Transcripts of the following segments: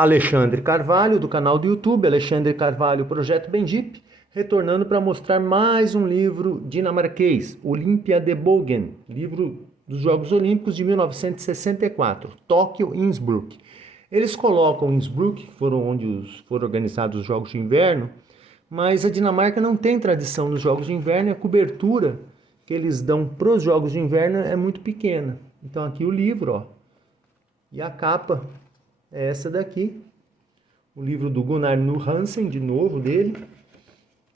Alexandre Carvalho, do canal do YouTube, Alexandre Carvalho, Projeto Bendip, retornando para mostrar mais um livro dinamarquês, Olympia de Bogen, livro dos Jogos Olímpicos de 1964, Tóquio e Innsbruck. Eles colocam Innsbruck, que foram onde foram organizados os Jogos de Inverno, mas a Dinamarca não tem tradição nos Jogos de Inverno e a cobertura que eles dão para os Jogos de Inverno é muito pequena. Então aqui o livro, ó, e a capa é essa daqui, o livro do Gunnar Nu Hansen, de novo dele,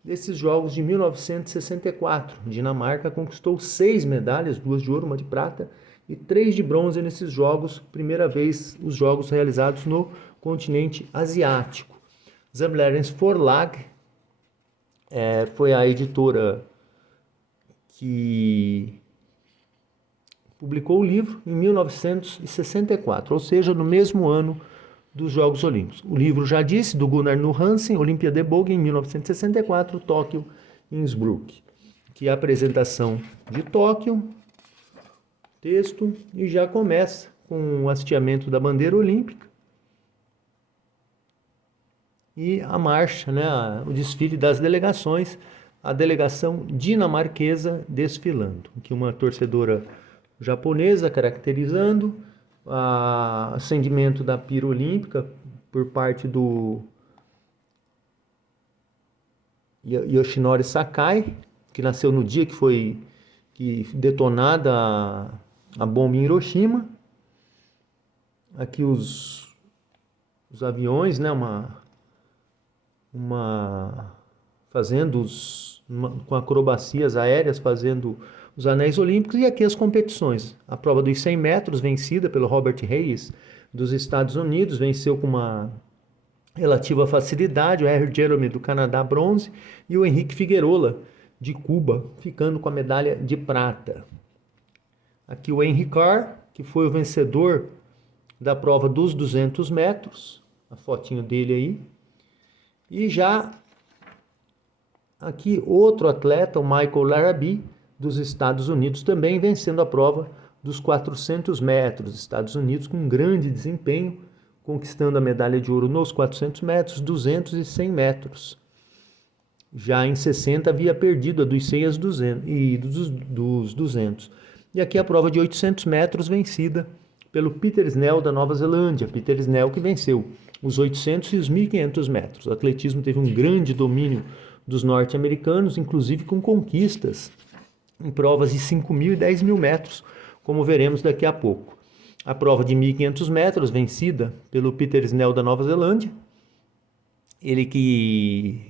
desses Jogos de 1964. Dinamarca conquistou 6 medalhas, 2 de ouro, 1 de prata e 3 de bronze nesses Jogos, primeira vez os Jogos realizados no continente asiático. Samlarens Forlag foi a editora que publicou o livro em 1964, ou seja, no mesmo ano dos Jogos Olímpicos. O livro, já disse, do Gunnar Nu Hansen, Olympia de Bogen, em 1964, Tóquio e Innsbruck. Aqui é a apresentação de Tóquio, texto, e já começa com o hasteamento da bandeira olímpica e a marcha, né, o desfile das delegações, a delegação dinamarquesa desfilando. Aqui uma torcedora japonesa caracterizando o acendimento da pira olímpica por parte do Yoshinori Sakai, que nasceu no dia que foi detonada a bomba em Hiroshima. Aqui os aviões, né, fazendo com acrobacias aéreas, fazendo os anéis olímpicos, e aqui as competições. A prova dos 100 metros, vencida pelo Robert Hayes, dos Estados Unidos, venceu com uma relativa facilidade, o Harry Jerome, do Canadá, bronze, e o Henrique Figueroa, de Cuba, ficando com a medalha de prata. Aqui o Henry Carr, que foi o vencedor da prova dos 200 metros, a fotinho dele aí. E já aqui outro atleta, o Michael Larrabee, dos Estados Unidos, também vencendo a prova dos 400 metros. Estados Unidos com um grande desempenho, conquistando a medalha de ouro nos 400 metros, 200 e 100 metros. Já em 60 havia perdido a dos 100 e dos 200. E aqui a prova de 800 metros vencida pelo Peter Snell, da Nova Zelândia. Peter Snell que venceu os 800 e os 1.500 metros. O atletismo teve um grande domínio dos norte-americanos, inclusive com conquistas em provas de 5.000 e 10.000 metros, como veremos daqui a pouco. A prova de 1.500 metros, vencida pelo Peter Snell, da Nova Zelândia, ele que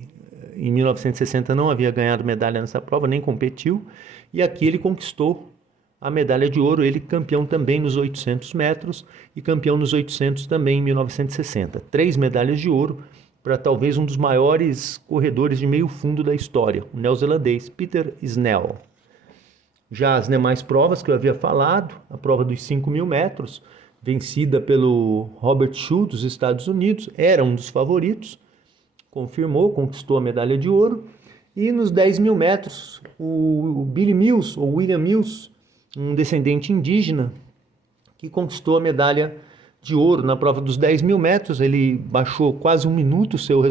em 1960 não havia ganhado medalha nessa prova, nem competiu, e aqui ele conquistou a medalha de ouro, ele campeão também nos 800 metros e campeão nos 800 também em 1960. 3 medalhas de ouro para talvez um dos maiores corredores de meio fundo da história, o neozelandês Peter Snell. Já as demais provas que eu havia falado, a prova dos 5.000 metros, vencida pelo Robert Schuh, dos Estados Unidos, era um dos favoritos, confirmou, conquistou a medalha de ouro. E nos 10.000 metros, o Billy Mills, ou William Mills, um descendente indígena, que conquistou a medalha de ouro. Na prova dos 10.000 metros, ele baixou quase 1 minuto seu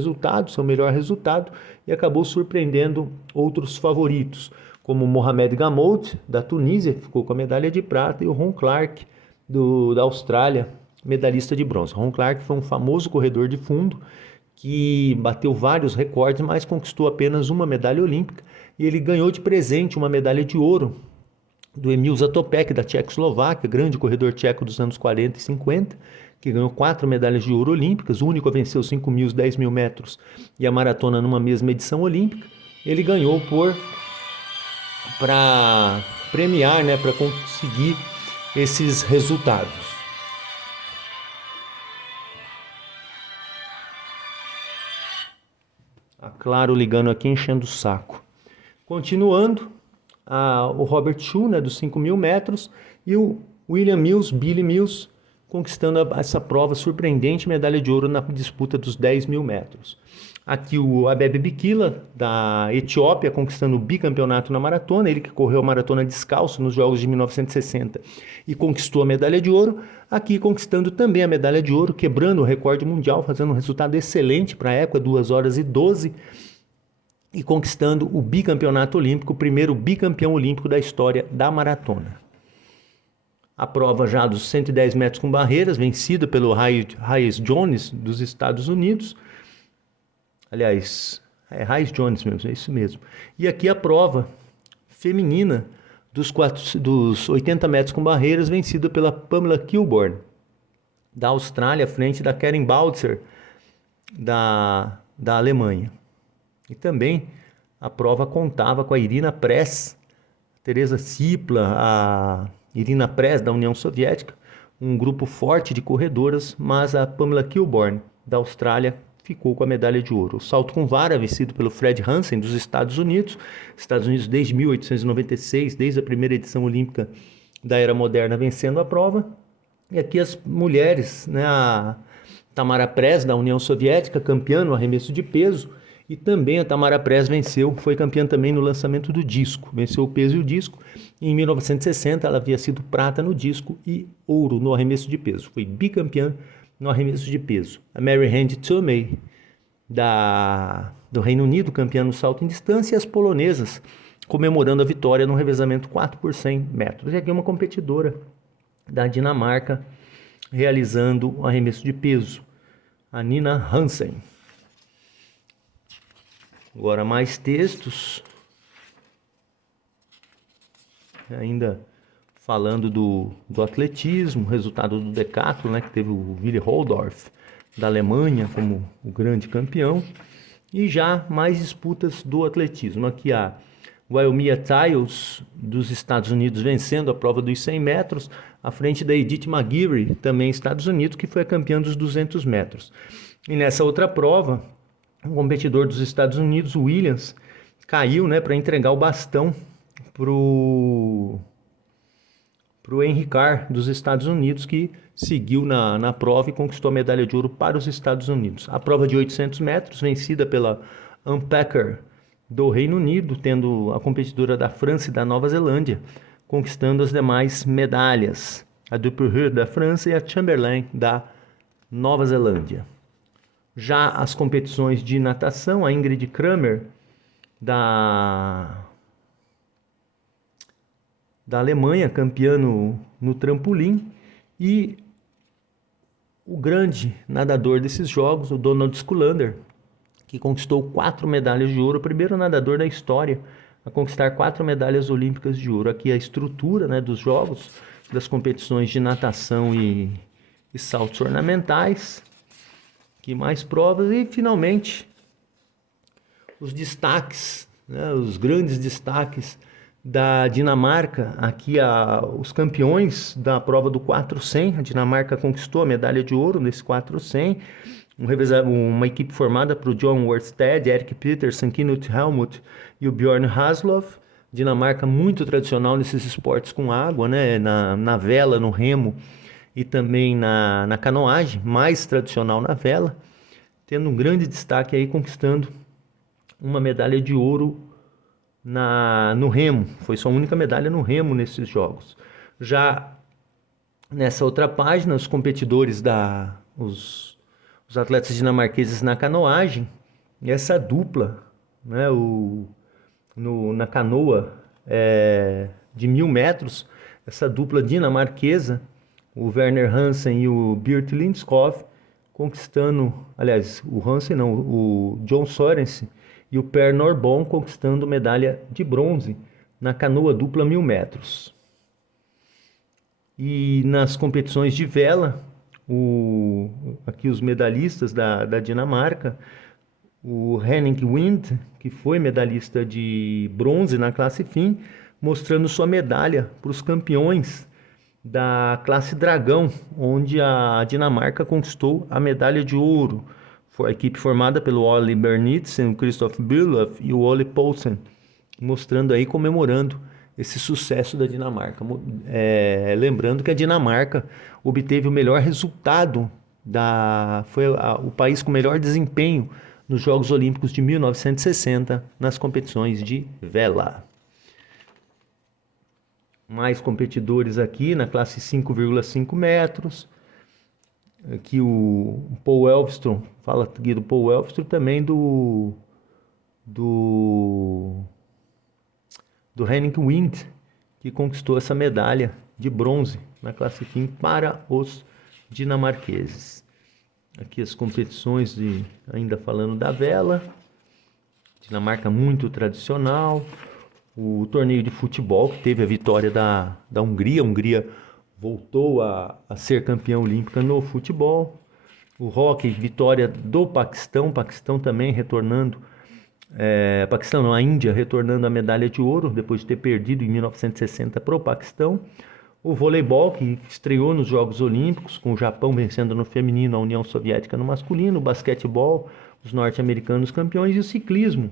melhor resultado, e acabou surpreendendo outros favoritos, como Mohamed Gamoud, da Tunísia, que ficou com a medalha de prata, e o Ron Clarke, da Austrália, medalhista de bronze. Ron Clarke foi um famoso corredor de fundo, que bateu vários recordes, mas conquistou apenas uma medalha olímpica, e ele ganhou de presente uma medalha de ouro do Emil Zatopek, da Tchecoslováquia, grande corredor tcheco dos anos 40 e 50, que ganhou 4 medalhas de ouro olímpicas, o único a vencer os 5.000, os 10.000 metros e a maratona numa mesma edição olímpica. Ele ganhou para premiar, né, para conseguir esses resultados. Claro, ligando aqui, enchendo o saco. Continuando, o Robert Schuh, né, dos 5.000 metros, e o William Mills, Billy Mills, conquistando essa prova surpreendente medalha de ouro na disputa dos 10 mil metros. Aqui o Abebe Bikila, da Etiópia, conquistando o bicampeonato na maratona, ele que correu a maratona descalço nos Jogos de 1960 e conquistou a medalha de ouro. Aqui conquistando também a medalha de ouro, quebrando o recorde mundial, fazendo um resultado excelente para a época, 2 horas e 12, e conquistando o bicampeonato olímpico, o primeiro bicampeão olímpico da história da maratona. A prova já dos 110 metros com barreiras, vencida pelo Rhys Jones, dos Estados Unidos. Aliás, é Rhys Jones mesmo, é isso mesmo. E aqui a prova feminina dos 80 metros com barreiras, vencida pela Pamela Kilborn, da Austrália, à frente da Karen Baltzer, da Alemanha. E também a prova contava com a Irina Press, Teresa Sipla, a Irina Press, da União Soviética, um grupo forte de corredoras, mas a Pamela Kilborn, da Austrália, ficou com a medalha de ouro. O salto com vara, vencido pelo Fred Hansen, dos Estados Unidos. Estados Unidos desde 1896, desde a primeira edição olímpica da era moderna, vencendo a prova. E aqui as mulheres, né, a Tamara Press, da União Soviética, campeã no arremesso de peso. E também a Tamara Press foi campeã também no lançamento do disco. Venceu o peso e o disco. E em 1960 ela havia sido prata no disco e ouro no arremesso de peso. Foi bicampeã no arremesso de peso. A Mary Hand Tumey, do Reino Unido, campeã no salto em distância, e as polonesas comemorando a vitória no revezamento 4 por 100 metros. E aqui uma competidora da Dinamarca realizando o arremesso de peso, a Nina Hansen. Agora mais textos, ainda falando do atletismo, resultado do decathlon, né, que teve o Willi Holdorf, da Alemanha, como o grande campeão. E já mais disputas do atletismo. Aqui a Wailmia Tiles, dos Estados Unidos, vencendo a prova dos 100 metros, à frente da Edith McGeary, também Estados Unidos, que foi a campeã dos 200 metros. E nessa outra prova, o competidor dos Estados Unidos, Williams, caiu, né, para entregar o bastão pro Henry Carr, dos Estados Unidos, que seguiu na prova e conquistou a medalha de ouro para os Estados Unidos. A prova de 800 metros, vencida pela Unpacker, do Reino Unido, tendo a competidora da França e da Nova Zelândia, conquistando as demais medalhas. A Duperrier, da França, e a Chamberlain, da Nova Zelândia. Já as competições de natação, a Ingrid Kramer, da Alemanha, campeã no trampolim, e o grande nadador desses jogos, o Donald Sculander, que conquistou 4 medalhas de ouro, o primeiro nadador da história a conquistar 4 medalhas olímpicas de ouro. Aqui a estrutura, né, dos jogos, das competições de natação e saltos ornamentais, que mais provas, e finalmente os destaques, né, os grandes destaques da Dinamarca. Aqui os campeões da prova do 400, a Dinamarca conquistou a medalha de ouro nesse 400, uma equipe formada por John Worstead, Erik Petersen, Knut Helmuth e o Bjorn Hasloff. Dinamarca muito tradicional nesses esportes com água, né, na vela, no remo e também na canoagem, mais tradicional na vela, tendo um grande destaque aí, conquistando uma medalha de ouro no remo. Foi sua única medalha no remo nesses jogos. Já nessa outra página, os competidores os atletas dinamarqueses na canoagem, e essa dupla, né, na canoa de 1000 metros, essa dupla dinamarquesa, o Werner Hansen e o Beert Lindskov, conquistando, aliás, o Hansen não, o John Sorensen e o Per Norborn conquistando medalha de bronze na canoa dupla 1000 metros. E nas competições de vela, aqui os medalhistas da Dinamarca, o Henning Wind, que foi medalhista de bronze na classe fim, mostrando sua medalha para os campeões da classe dragão, onde a Dinamarca conquistou a medalha de ouro. Foi a equipe formada pelo Olli Bernitsen, o Christoph Bülow e o Ole Poulsen, mostrando aí, comemorando esse sucesso da Dinamarca. Lembrando que a Dinamarca obteve o melhor resultado, foi o país com melhor desempenho nos Jogos Olímpicos de 1960 nas competições de vela. Mais competidores aqui na classe 5,5 metros. Aqui o Paul Elvström, fala aqui do Paul Elvström, também do Henrik Wind, que conquistou essa medalha de bronze na classe 5 para os dinamarqueses. Aqui as competições, ainda falando da vela, Dinamarca muito tradicional. O torneio de futebol, que teve a vitória da Hungria. A Hungria voltou a ser campeã olímpica no futebol. O hóquei, vitória do Paquistão. Paquistão também retornando. Paquistão não, a Índia retornando a medalha de ouro, depois de ter perdido em 1960 para o Paquistão. O voleibol, que estreou nos Jogos Olímpicos, com o Japão vencendo no feminino, a União Soviética no masculino. O basquetebol, os norte-americanos campeões. E o ciclismo,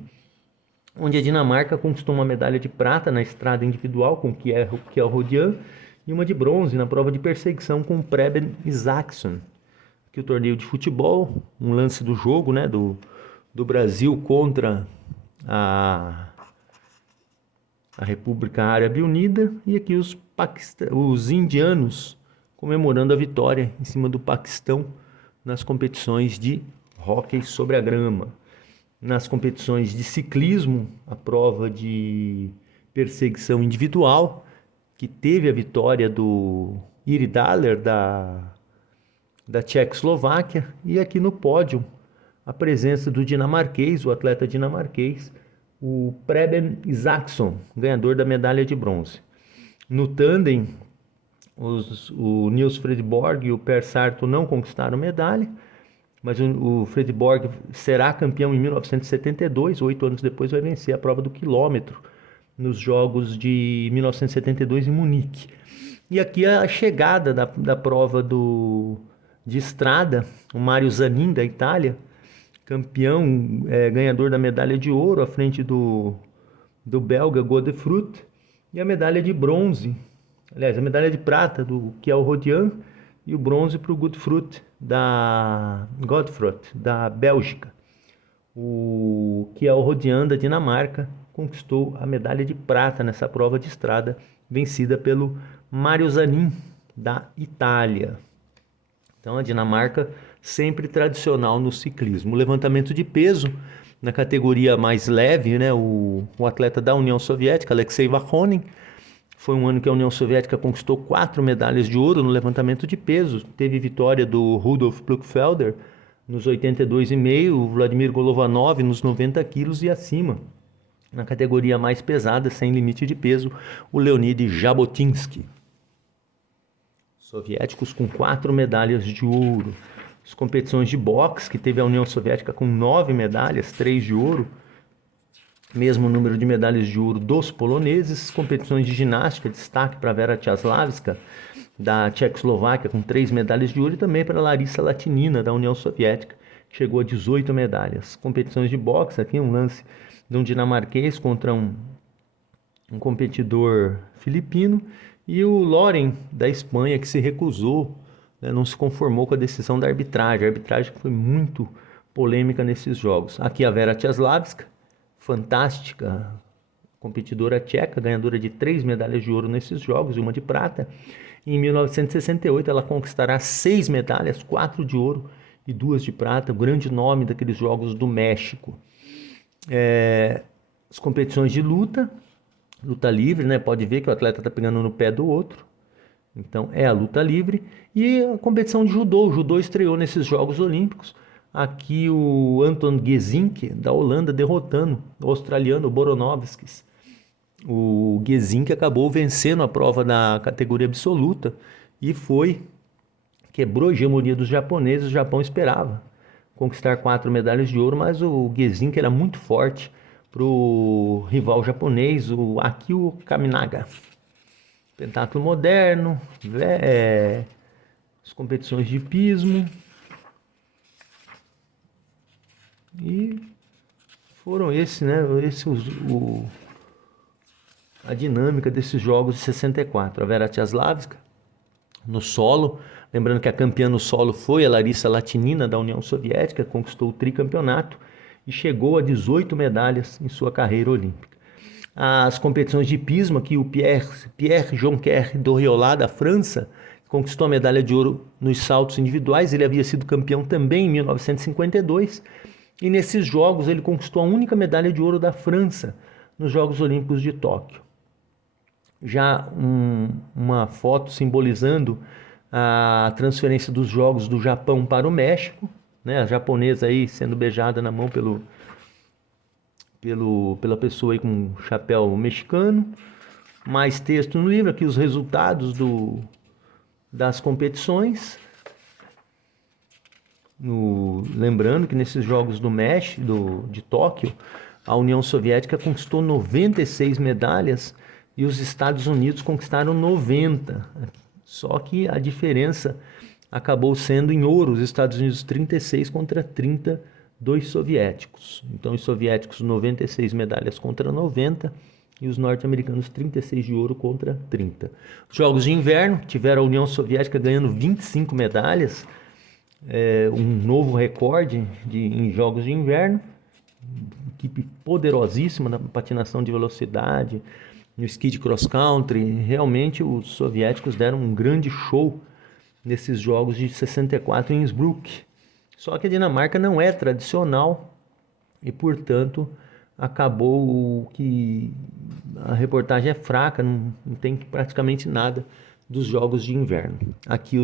onde a Dinamarca conquistou uma medalha de prata na estrada individual com o Kjell Rodian e uma de bronze na prova de perseguição com o Preben Isaksson. Aqui o torneio de futebol, um lance do jogo, né, do Brasil contra a República Árabe Unida, e aqui os indianos comemorando a vitória em cima do Paquistão nas competições de hóquei sobre a grama. Nas competições de ciclismo, a prova de perseguição individual, que teve a vitória do Iri Daler, da Tchecoslováquia, e aqui no pódio a presença do dinamarquês, o atleta dinamarquês, o Preben Isaksson, ganhador da medalha de bronze. No tandem, o Niels Fredborg e o Per Sarto não conquistaram medalha, mas o Fredborg será campeão em 1972, 8 anos depois vai vencer a prova do quilômetro nos Jogos de 1972 em Munique. E aqui a chegada da prova de estrada, o Mario Zanin da Itália, campeão, ganhador da medalha de ouro à frente do belga Godefroot, e a medalha de bronze, aliás, a medalha de prata do Kjell Rodian, e o bronze para o Godefroot da Bélgica. O Kjell Rodian da Dinamarca conquistou a medalha de prata nessa prova de estrada, vencida pelo Mario Zanin da Itália. Então a Dinamarca sempre tradicional no ciclismo. O levantamento de peso na categoria mais leve, né, o atleta da União Soviética, Alexei Vachonin. Foi um ano que a União Soviética conquistou 4 medalhas de ouro no levantamento de peso. Teve vitória do Rudolf Pluckfelder nos 82,5, o Vladimir Golovanov nos 90 quilos e acima. Na categoria mais pesada, sem limite de peso, o Leonid Jabotinsky. Soviéticos com 4 medalhas de ouro. As competições de boxe, que teve a União Soviética com 9 medalhas, 3 de ouro. Mesmo número de medalhas de ouro dos poloneses. Competições de ginástica, destaque para Vera Tchaslavska, da Tchecoslováquia, com 3 medalhas de ouro, e também para Larissa Latinina, da União Soviética, que chegou a 18 medalhas. Competições de boxe, aqui um lance de um dinamarquês contra um competidor filipino, e o Loren, da Espanha, que se recusou, né, não se conformou com a decisão da arbitragem. A arbitragem foi muito polêmica nesses jogos. Aqui a Vera Tchaslavska, fantástica competidora tcheca, ganhadora de 3 medalhas de ouro nesses jogos e uma de prata. Em 1968 ela conquistará 6 medalhas, 4 de ouro e 2 de prata, o grande nome daqueles Jogos do México. As competições de luta livre, né? Pode ver que o atleta está pegando no pé do outro. Então é a luta livre. E a competição de judô. O judô estreou nesses Jogos Olímpicos. Aqui o Anton Geesink, da Holanda, derrotando o australiano Boronovskis. O Geesink acabou vencendo a prova na categoria absoluta e quebrou a hegemonia dos japoneses. O Japão esperava conquistar 4 medalhas de ouro, mas o Geesink era muito forte para o rival japonês, o Akio Kaminaga. Pentatlo moderno, as competições de hipismo. E foram esses, né? a dinâmica desses jogos de 64. A Vera Tiaslavska no solo, lembrando que a campeã no solo foi a Larissa Latinin da União Soviética, conquistou o tricampeonato e chegou a 18 medalhas em sua carreira olímpica. As competições de hipismo, aqui o Pierre Jonquer Doriolà da França conquistou a medalha de ouro nos saltos individuais. Ele havia sido campeão também em 1952 e nesses jogos ele conquistou a única medalha de ouro da França nos Jogos Olímpicos de Tóquio. Já uma foto simbolizando a transferência dos Jogos do Japão para o México, né? A japonesa aí sendo beijada na mão pela pessoa aí com um chapéu mexicano. Mais texto no livro, aqui os resultados das competições. Lembrando que nesses Jogos do México, de Tóquio, a União Soviética conquistou 96 medalhas e os Estados Unidos conquistaram 90. Só que a diferença acabou sendo em ouro, os Estados Unidos 36 contra 30 dos soviéticos. Então os soviéticos 96 medalhas contra 90 e os norte-americanos 36 de ouro contra 30. Os Jogos de Inverno tiveram a União Soviética ganhando 25 medalhas, um novo recorde em Jogos de Inverno. Equipe poderosíssima na patinação de velocidade, no esqui de cross country. Realmente os soviéticos deram um grande show nesses jogos de 64 em Innsbruck. Só que a Dinamarca não é tradicional e, portanto, acabou que a reportagem é fraca, não tem praticamente nada dos jogos de inverno. Aqui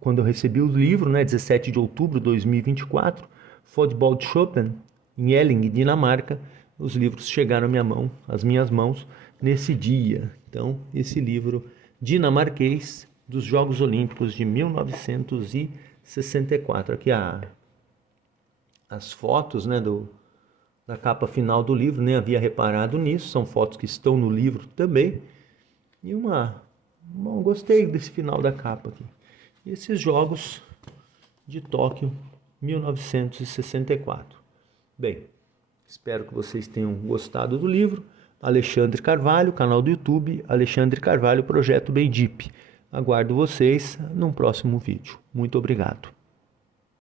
quando eu recebi o livro, 17 de outubro de 2024, Fodbold de Chopin, em Elling, Dinamarca, os livros chegaram às minhas mãos nesse dia. Então, esse livro dinamarquês dos Jogos Olímpicos de 1964. Aqui as fotos, da capa final do livro, nem havia reparado nisso, são fotos que estão no livro também. E gostei desse final da capa aqui. E esses Jogos de Tóquio, 1964. Bem, espero que vocês tenham gostado do livro. Alexandre Carvalho, canal do YouTube, Alexandre Carvalho, Projeto Bem Deep. Aguardo vocês num próximo vídeo. Muito obrigado.